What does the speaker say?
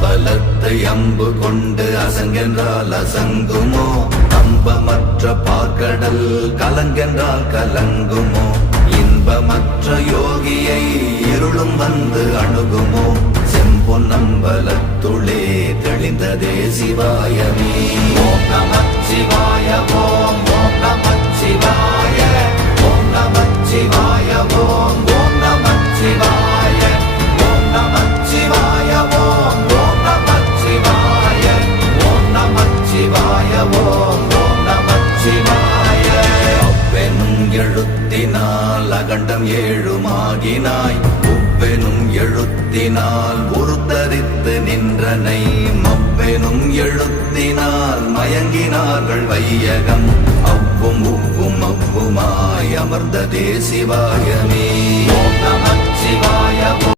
அம்பலத்தை அம்பு கொண்டு அசங்கென்றால் அசங்குமோ? அம்பமற்ற பார்க்கடல் கலங்கென்றால் கலங்குமோ? இன்பமற்ற யோகியை இருளும் வந்து அணுகுமோ? செம்பொன்னம்பலத்துளே தெளிந்ததே சிவாயமே. ஓம் நமச்சிவாய ஓம் ஓம் நமச்சிவாய ஓம் நமச்சிவாய ஓம் ஓம் நமச்சிவாய ஓம் நமச்சிவாய ஓம் ஓம் நமச்சிவாய ஓம் நமச்சிவாய ஓம் ஓம் நமச்சிவாய. அவ்வெனும் எழுத்தினால் அகண்டம் ஏழுமாகினாய், உவ்வெனும் எழுத்தினால் உருத்தரித்து நின்றனை, மவ்வெனும் எழுத்தினால் மயங்கினார்கள் வையகம், அவ்வும் உவ்வும் அவ்வுமாய் அமர்ந்ததே சிவாயமே. ஓம் நமச்சிவாய.